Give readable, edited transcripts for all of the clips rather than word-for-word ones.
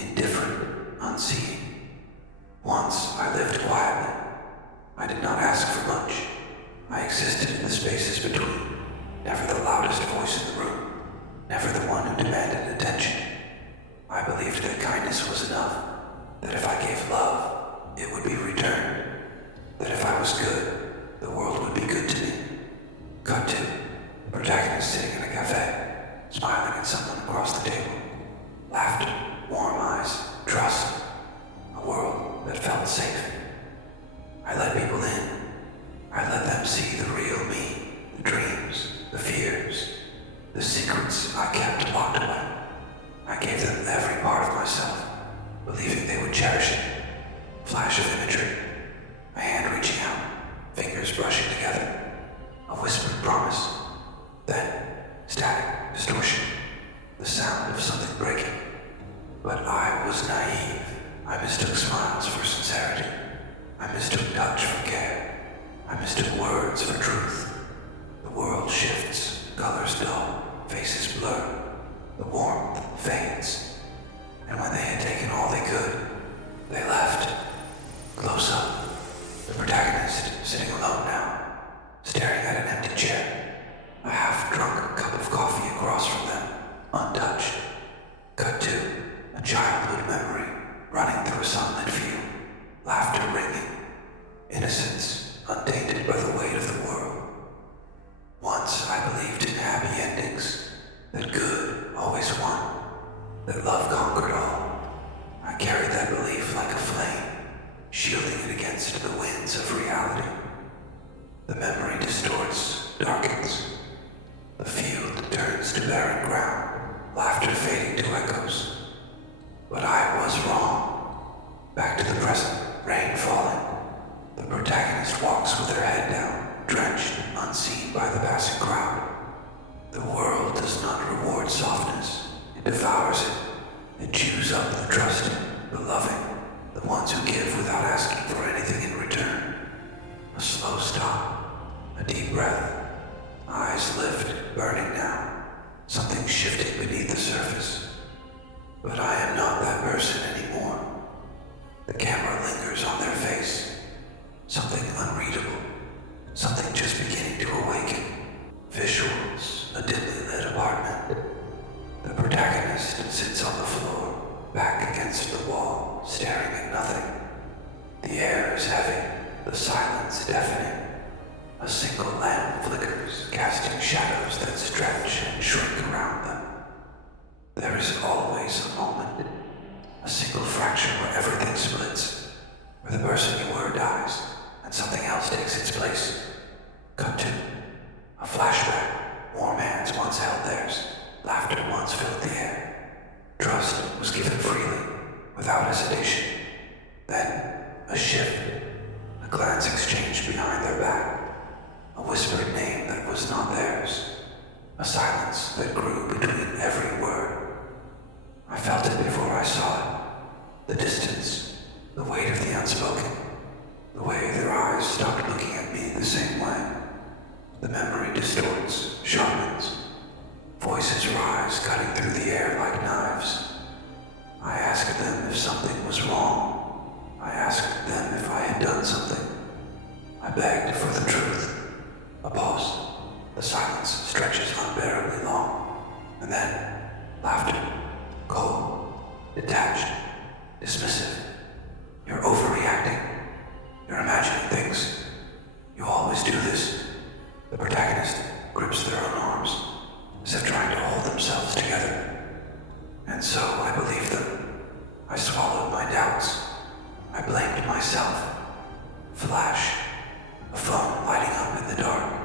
indifferent, unseen. Once I lived quietly. I did not ask for much. I existed in the spaces between, never the loudest voice in the room, never the one who demanded attention. I believed that kindness was enough, that if I gave love, it would be returned, that if I was good, the world would be good to me. Cut to the protagonist sitting in a cafe, smiling at someone across the table. Laughter, warm eyes, trust, a world that felt safe. I let people in. I let them see the real me, the dreams, the fears, the secrets I kept locked away. I gave them every part of myself, believing they would cherish it. Flash of imagery, a hand reaching out, fingers brushing together, a whispered promise, then static, distortion, the sound of something breaking. But I was naive. I mistook smiles for sincerity. I mistook touch for care. I mistook words for truth. The world shifts, colors dull, faces blur. The warmth fades. And when they had taken all they could, they left. Close up, the protagonist sitting alone now, staring at an empty chair, a half-drunk cup of coffee across from them, untouched. Cut to a childhood memory running through a sunlit field, laughter ringing, innocence untainted by the weight of the world. Once I believed in happy endings, that good always won, that love conquered all. I carried that belief like a flame, shielding it against the winds of reality. The memory distorts, darkens. The field turns to barren ground, laughter fading to echoes. But I was wrong. Back to the present, rain falling. The protagonist walks with her head down, drenched, unseen by the passing crowd. The world does not reward softness. It devours it. It chews up the trusting, the loving, the ones who give without asking for anything in return. A slow stop, a deep breath. Eyes lift, burning now. Something shifting beneath the surface. But I am not that person anymore. The camera lingers on their face. Something unreadable. Something just beginning to awaken. Visuals, a dimly lit apartment. The protagonist sits on the floor, back against the wall, staring at nothing. The air is heavy, the silence deafening. A single lamp flickers, casting shadows that stretch and shrink around them. There is always a moment, a single fraction where everything splits, where the person you were dies, and something else takes its place. Cut to a flashback. Warm hands once held theirs, laughter once filled the air. Trust was given freely, without hesitation. Then, a shift, a glance exchanged behind their back, a whispered name that was not theirs, a silence that grew between every word. I felt it before I saw it, the distance, the weight of the unspoken, the way their eyes stopped looking at me the same way. The memory distorts, sharpens. Voices rise, cutting through the air like knives. I asked them if something was wrong. I asked them if I had done something. I begged for the truth. A pause. The silence stretches unbearably long. And then, laughter. Cold. Detached. Dismissive. You're overreacting. You're imagining things. You always do this. The protagonist grips their own arms, as if trying to hold themselves together. And so I believed them. I swallowed my doubts. I blamed myself. Flash. A phone lighting up in the dark.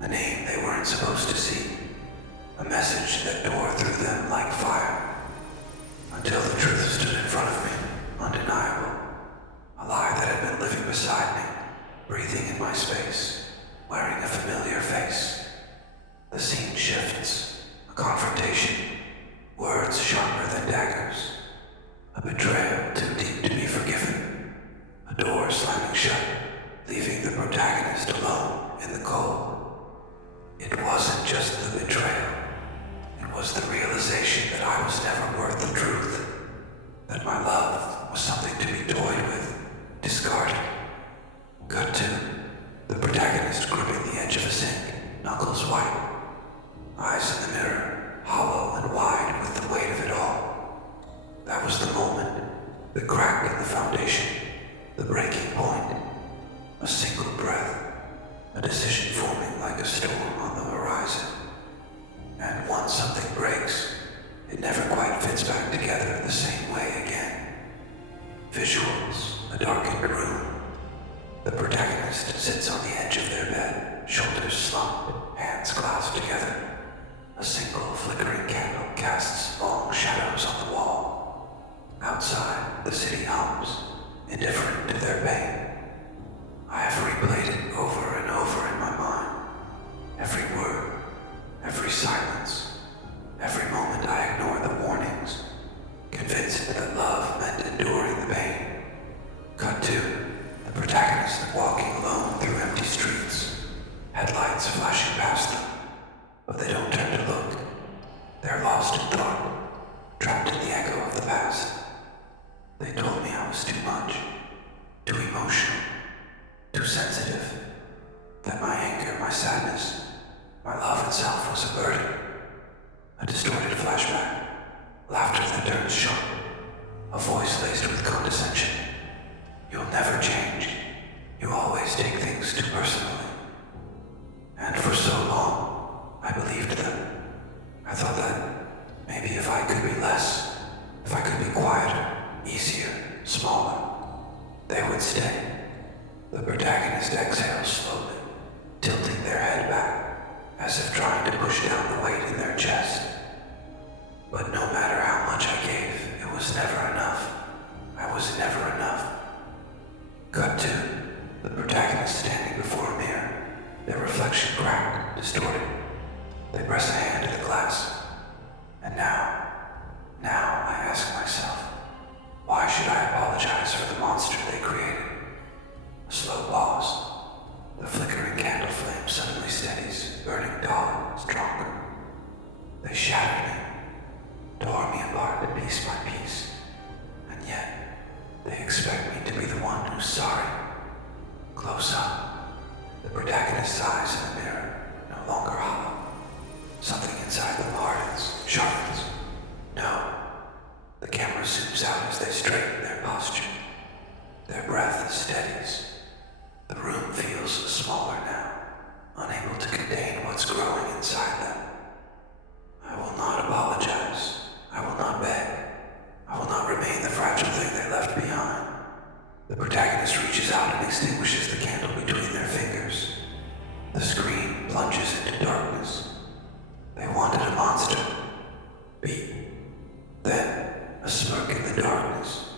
A name they weren't supposed to see. A message that tore through them like fire. Until the truth stood in front of me, undeniable. A lie that had been living beside me, breathing in my space, wearing a familiar face. The scene shifts. A confrontation. Words sharper than daggers. A betrayal too deep to be forgiven. A door slamming shut, leaving the protagonist alone in the cold. It wasn't just the betrayal. It was the realization that I was never worth the truth. was the moment, the crack in the foundation, the breaking point. A single breath, a decision forming like a storm on the horizon. And once something breaks, it never quite fits back together the same way again. Visuals, a darkened room. The protagonist sits on the edge of their bed, shoulders slumped, hands clasped together. A single flickering candle casts long shadows on the wall. Outside, the city hums, indifferent to their pain. I have replayed it over and over in my mind. Every word, every silence, every moment I ignore the warnings, convinced that love meant enduring the pain. Cut to the protagonist walking alone through empty streets, headlights flashing past them, but they don't turn to look. They're lost in thought, trapped in the echo of the past. They told me I was too much, too emotional, too sensitive, that my anger, my sadness, my love itself was a burden. A distorted flashback, laughter that turns sharp, a voice laced with condescension. You'll never change. You always take things too personally. And for so long, I believed them. I thought that maybe if I could be less, if I could be quieter, easier, smaller, they would stay. The protagonist exhales slowly, tilting their head back, as if trying to push down the weight in their chest. But no matter how much I gave, it was never enough. I was never enough. Cut to the protagonist standing before a mirror, their reflection cracked, distorted. They press a hand to the glass. And now I ask myself, why should I apologize for the monster they created? A slow pause. The flickering candle flame suddenly steadies, burning taller, stronger. They shattered me, tore me apart piece by piece, and yet they expect me to be the one who's sorry. Close up, the protagonist's eyes in the mirror, no longer hollow. Something inside them hardens, sharpens. No, the camera zooms out as they straighten their posture. Their breath steadies. The room feels smaller now, unable to contain what's growing inside them. I will not apologize. I will not beg. I will not remain the fragile thing they left behind. The protagonist reaches out and extinguishes the candle between their fingers. The screen plunges into darkness. They wanted a monster. Beat. Then, a smirk in the darkness.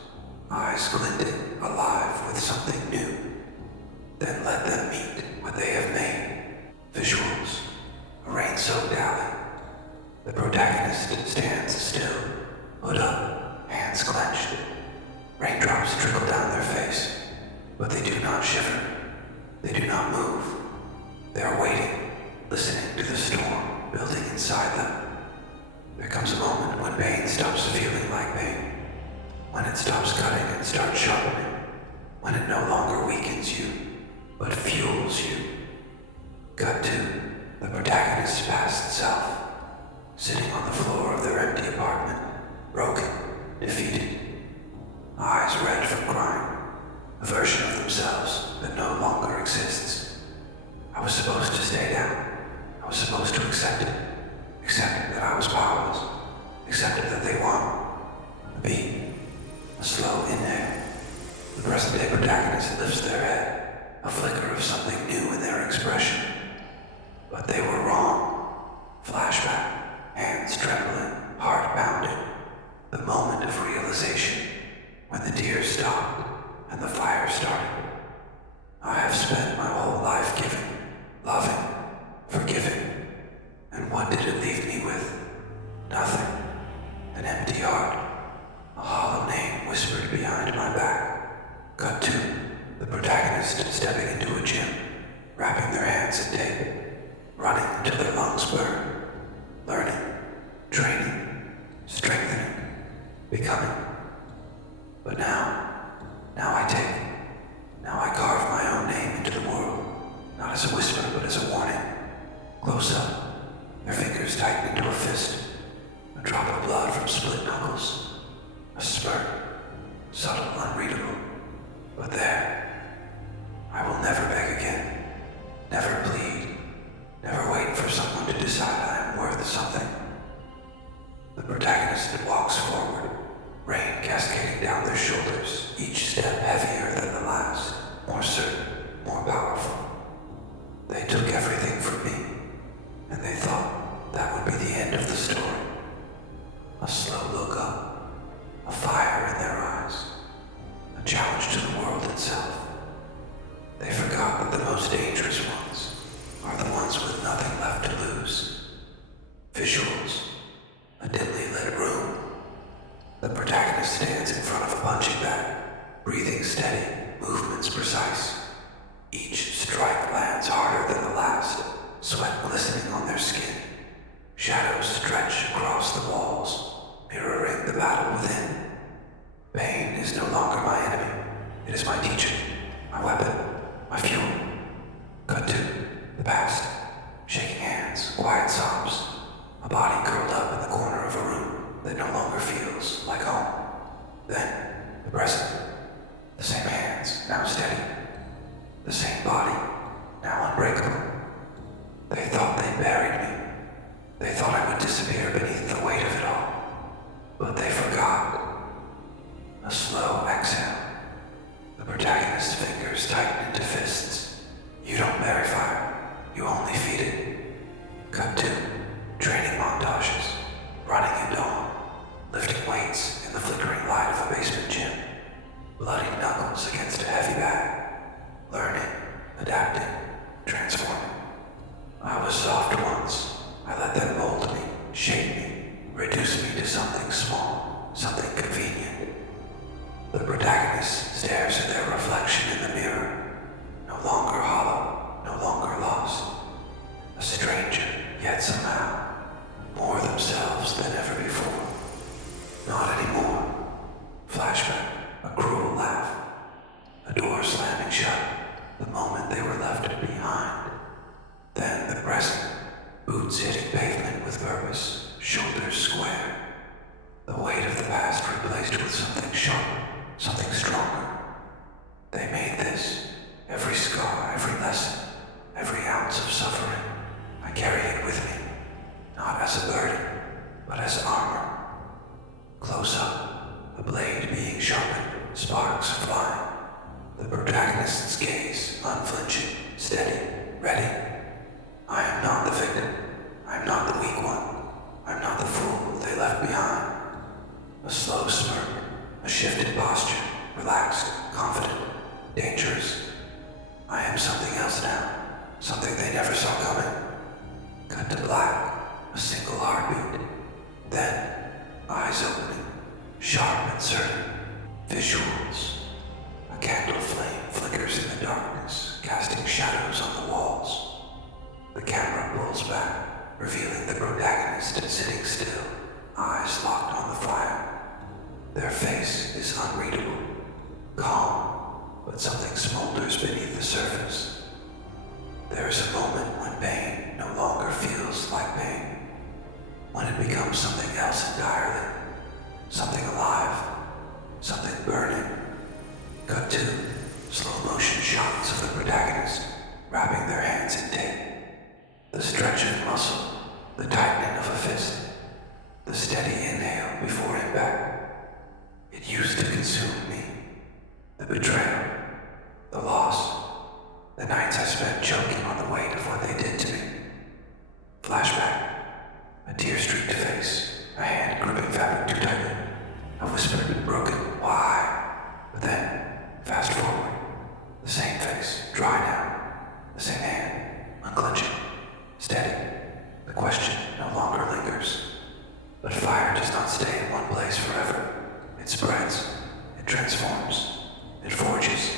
Eyes glinting, alive with something new. Then let them meet what they have made. Visuals. A rain-soaked alley. The protagonist stands still, hood up, hands clenched. Raindrops trickle down their face, but they do not shiver. They do not move. They are waiting, listening to the storm building inside them. There comes a moment when pain stops feeling like pain, when it stops cutting and starts sharpening, when it no longer weakens you, but fuels you. Cut to the protagonist's past self, sitting on the floor of their empty apartment, broken, defeated, eyes red from crying, a version of themselves that no longer exists. I was supposed to stay down. I was supposed to accept it. Accept that I was powerless. Accept that they won. A beat. A slow inhale. The present-day protagonist lifts their head, a flicker of something new in their expression. But they were wrong. Flashback, hands trembling, heart pounding. The moment of realization, when the tears stopped and the fire started. I have spent my whole life giving, loving, forgiving. And what did it leave me with? Nothing. An empty heart. A hollow name whispered behind my back. Cut to the protagonist stepping into a gym, wrapping their hands in tape, running until their lungs burn, learning, training, strengthening, becoming. But now I take. Now I carve my own name into the world, not as a whisper, but as a warning. Close up. Their fingers tighten into a fist, a drop of blood from split knuckles, a weighing down their shoulders, each step heavier than the last, more certain, more powerful. They took everything from me, and they thought that would be the end of the story. A slow look up, a fire in their eyes, a challenge to the world itself. They forgot that the most dangerous ones are the ones with nothing left to lose. Visuals, a dimly lit room. The protagonist stands in front of a punching bag, breathing steady, movements precise. Each strike lands harder than the last, sweat glistening on their skin. Shadows stretch across the walls, mirroring the battle within. Pain is no longer my enemy. It is my teacher, my weapon, my fuel. Cut to the past. Shaking hands, quiet sobs. A body curled up in the corner of a room that no longer feels like home. Then, the present. The same hands, now steady. The same body, now unbreakable. They thought they buried me. They thought I would disappear beneath the weight of it all. But they forgot. A slow exhale. The protagonist's fingers tighten into fists. You don't bury fire, you only feed it. Cut to training montages, running at dawn, lifting weights in the flickering light of a basement gym, bloody knuckles against a heavy bag, learning, adapting, transforming. I was soft once. I let them mold me, shape me, reduce me to something small, something convenient. The protagonist stares at their reflection in the mirror, no longer hollow, no longer lost. A stranger, yet somehow, more themselves than ever before. Not anymore. Flashback, a cruel laugh, a door slamming shut, the moment they were left behind. Then the present, boots hitting pavement with purpose, shoulders square. The weight of the past replaced with something sharper, something stronger. They made this, every scar, every lesson, every ounce of suffering. I carry it with me, not as a burden, but as armor. Close up, a blade being sharpened, sparks flying. The protagonist's gaze, unflinching, steady, ready. I am not the victim. I am not the weak one. I am not the fool they left behind. A slow smirk, a shifted posture, relaxed, confident, dangerous. I am something else now, something they never saw coming. Cut to black, a single heartbeat. Then, eyes opening, sharp and certain. Visuals. A candle flame flickers in the darkness, casting shadows on the walls. The camera pulls back, revealing the protagonist sitting still, eyes locked on the fire. Their face is unreadable, calm, but something smolders beneath the surface. There is a moment when pain no longer feels like pain, when it becomes something else entirely, something alive, something burning. Cut to slow motion shots of the protagonist, wrapping their hands in tape. The stretch of muscle, the tightening of a fist, the steady inhale before impact. It used to consume me. The betrayal, the loss, the nights I spent choking on the weight of what they did to me. Flashback, a tear-streaked face, a hand gripping fabric too tightly. A whispered, broken, why? But then, fast forward, the same face, dry now, the same hand, unclenching, steady. The question no longer lingers. But fire does not stay in one place forever. It spreads, it transforms, it forges.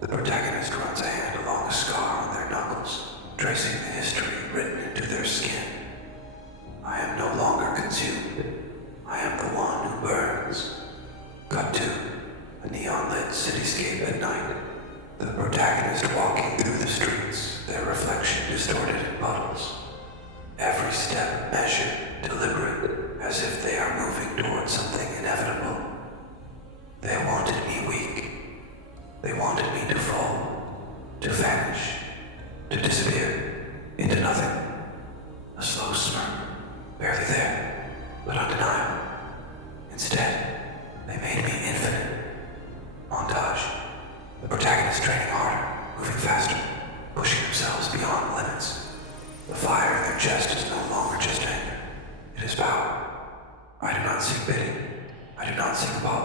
The protagonist runs a hand along a scar on their knuckles, tracing the history written into their skin. I am no longer consumed. I am the one who burns. Cut to a neon-lit cityscape at night. The protagonist walking through the streets, their reflection distorted in puddles. Every step measured, deliberate, as if they are moving toward something inevitable. They wanted me weak. They wanted me to fall, to vanish, to disappear, into nothing. A slow smirk, barely there, but undeniable. Instead, they made me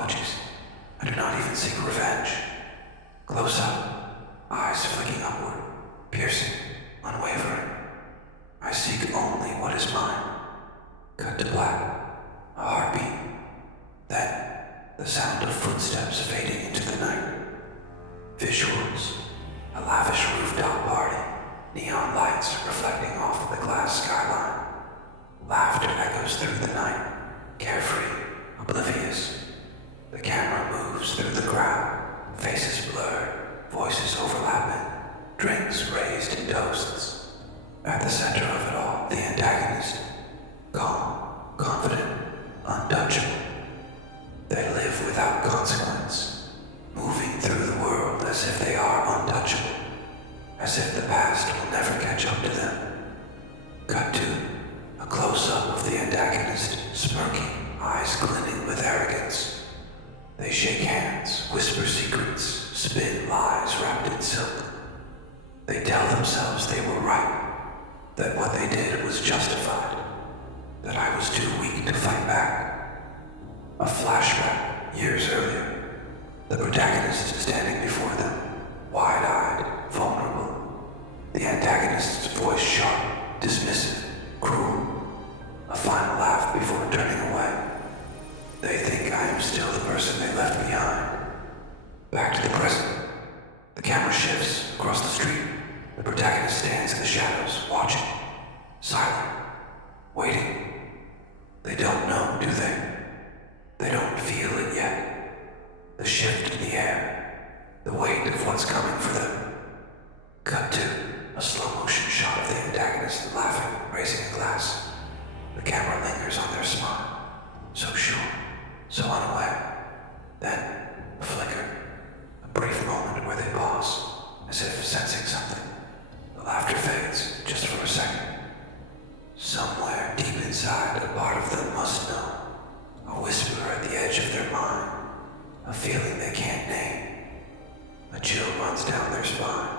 apologies. I do not even seek revenge. Close up, eyes flicking upward, piercing, unwavering. I seek only what is mine. Cut to black, a heartbeat. Then, the sound of footsteps fading into the night. Visuals, a lavish rooftop party, neon lights reflecting off the glass skyline. Laughter echoes through the night, carefree, oblivious. The camera moves through the crowd, faces blurred, voices overlapping, drinks raised in toasts. At the center of it all, the antagonist, calm, confident, untouchable. They live without consequence, moving through the world as if they are untouchable, as if the past will never catch up to them. Cut to a close-up of the antagonist, smirking, eyes glinting with arrogance. They shake hands, whisper secrets, spin lies wrapped in silk. They tell themselves they were right, that what they did was justified, that I was too weak to fight back. A flashback, years earlier. The protagonist standing before them, wide-eyed, vulnerable. The antagonist's voice sharp, dismissive, cruel. A final laugh before turning away. They think I am still the person they left behind. Back to the present. The camera shifts across the street. The protagonist stands in the shadows, watching, silent, waiting. They don't know, do they? They don't feel it yet. The shift in the air, the weight of what's coming for them. Cut to a slow-motion shot of the antagonist laughing, raising a glass. The camera lingers on their smile, so sure, so unaware. Then, a flicker, a brief moment where they pause, as if sensing something. The laughter fades, just for a second. Somewhere deep inside, a part of them must know. A whisper at the edge of their mind, a feeling they can't name. A chill runs down their spine.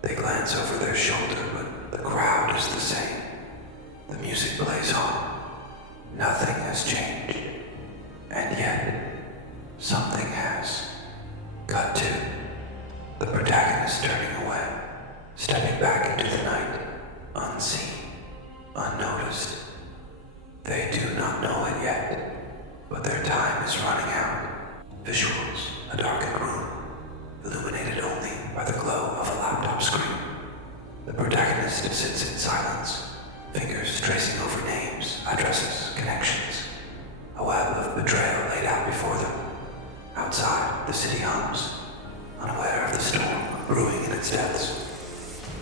They glance over their shoulder, but the crowd is the same. The music plays on. Nothing has changed. And yet, something has. Cut to the protagonist turning away, stepping back into the night, unseen, unnoticed. They do not know it yet, but their time is running out. Visuals, a darkened room, illuminated only by the glow of a laptop screen. The protagonist sits in silence, fingers tracing over names, addresses, connections. A web of betrayal laid out before them. Outside, the city hums, unaware of the storm brewing in its depths.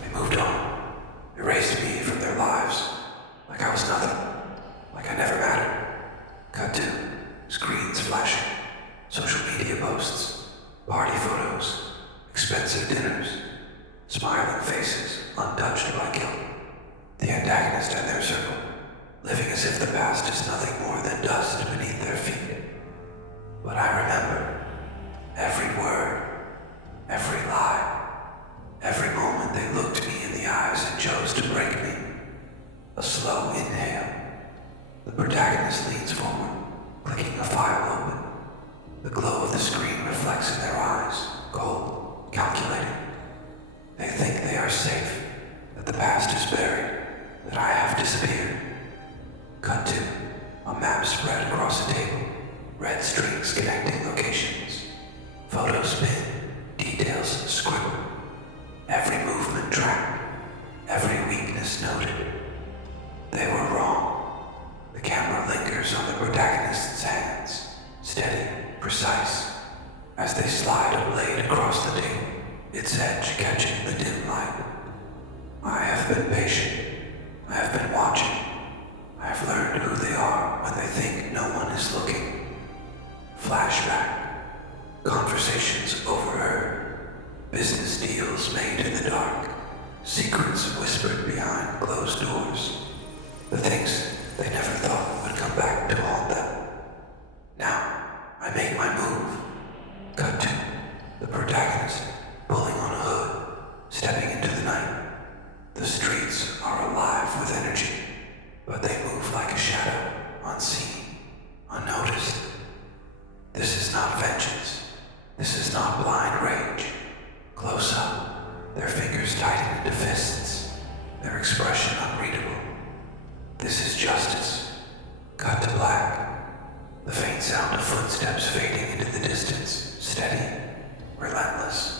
They moved on, erased me from their lives, like I was nothing. Like I never mattered. Cut to screens flashing, social media posts, party photos, expensive dinners, smiling faces untouched by guilt. The antagonist and their circle, living as if the past is nothing more than dust beneath their feet. But I remember every word, every lie, every moment they looked me in the eyes and chose to break me. A slow inhale. The protagonist leans forward, clicking a file open. The glow of the screen reflects in their eyes, cold, calculating. They think they are safe, that the past is buried, that I have disappeared. Cut to a map spread across a table, red strings connecting locations. Photos pinned, details scribbled. Every movement tracked, every weakness noted. They were wrong. The camera lingers on the protagonist's hands, steady, precise, as they slide a blade across the table, its edge catching the dim light. I have been patient. I have been watching. I have learned who they are when they think no one is looking. Flashback. Conversations overheard. Business deals made in the dark. Secrets whispered behind closed doors. The things they never thought would come back to haunt them. Now, I make my move. Cut to the protagonist pulling on a hood, stepping into the night. The streets are alive with energy, but they move like a shadow, unseen, unnoticed. This not vengeance. This is not blind rage. Close up, their fingers tighten into fists, their expression unreadable. This is justice. Cut to black. The faint sound of footsteps fading into the distance, steady, relentless.